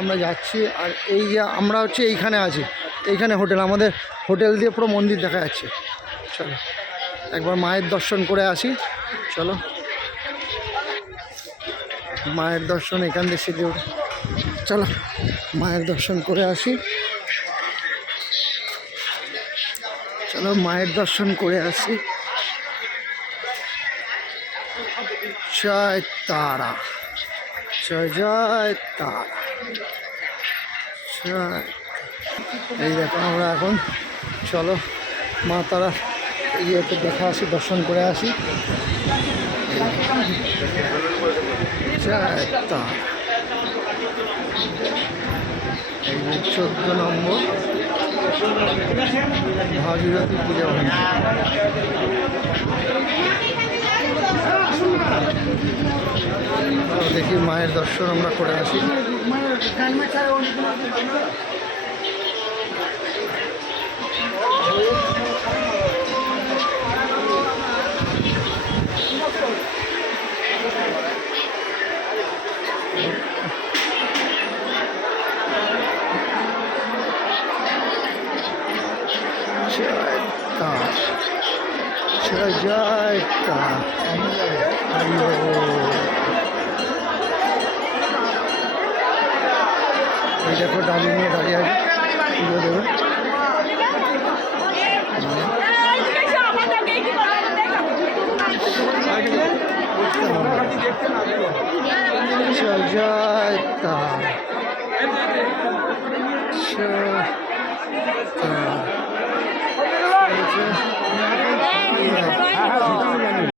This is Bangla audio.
আমরা যাচ্ছি। আর এই যে আমরা হচ্ছে এইখানে আছি, এইখানে হোটেল, আমাদের হোটেল দিয়ে পুরো মন্দির দেখা যাচ্ছে। চলো একবার মায়ের দর্শন করে আসি। চলো মায়ের দর্শন এখান থেকে শিখে উঠে, চলো মায়ের দর্শন করে আসি। চলো মায়ের দর্শন করে আসি। জয় তারা, জয় জয় তারা, জয়। এই দেখো আমরা এখন, চলো মা তারা ইয়েতে দেখে আসি, দর্শন করে আসি। জয় তারা। এই যে 14 নম্বর ভাগীরথী পূজা হয়। দেখি মায়ের দর্শন আমরা করে আসি। জয় জয় তারা। এই দেখো ডালি নিয়ে দাঁড়িয়ে আছে, পুজো দেবে। জয় জয় তারা।